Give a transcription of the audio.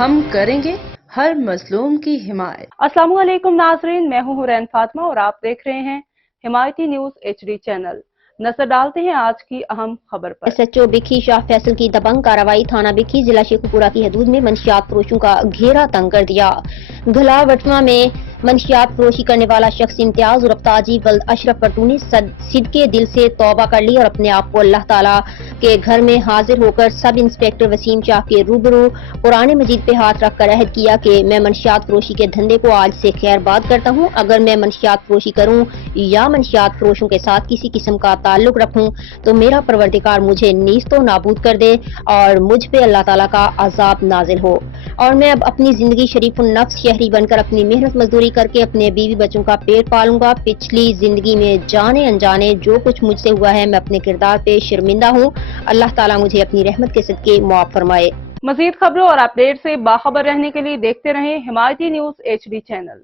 ہم کریں گے ہر مظلوم کی حمایت۔ السلام علیکم ناظرین، میں ہوں حورین فاطمہ اور آپ دیکھ رہے ہیں حمایتی نیوز HD چینل۔ نظر ڈالتے ہیں آج کی اہم خبر پر۔ SHO بکھی شاہ فیصل کی دبنگ کارروائی، تھانہ بکھی ضلع شیخو پورہ کی حدود میں منشیات فروشوں کا گھیرا تنگ کر دیا۔ گھلا وٹوا میں منشیات فروشی کرنے والا شخص امتیاز عرف تاجی ولد اشرف پرتو نے صدقے دل سے توبہ کر لی اور اپنے آپ کو اللہ تعالیٰ کے گھر میں حاضر ہو کر سب انسپیکٹر وسیم شاہ کے روبرو قرآن مجید پہ ہاتھ رکھ کر عہد کیا کہ میں منشیات فروشی کے دھندے کو آج سے خیر باد کرتا ہوں۔ اگر میں منشیات فروشی کروں یا منشیات فروشوں کے ساتھ کسی قسم کا تعلق رکھوں تو میرا پروردگار مجھے نیست و نابود کر دے اور مجھ پہ اللہ تعالیٰ کا عذاب نازل ہو، اور میں اب اپنی زندگی شریف النفس شہری بن کر اپنی محنت مزدوری کر کے اپنے بیوی بچوں کا پیٹ پالوں گا۔ پچھلی زندگی میں جانے انجانے جو کچھ مجھ سے ہوا ہے میں اپنے کردار پہ شرمندہ ہوں۔ اللہ تعالیٰ مجھے اپنی رحمت کے صدقے معاف فرمائے۔ مزید خبروں اور اپڈیٹ سے باخبر رہنے کے لیے دیکھتے رہیں حمایتی نیوز HD چینل۔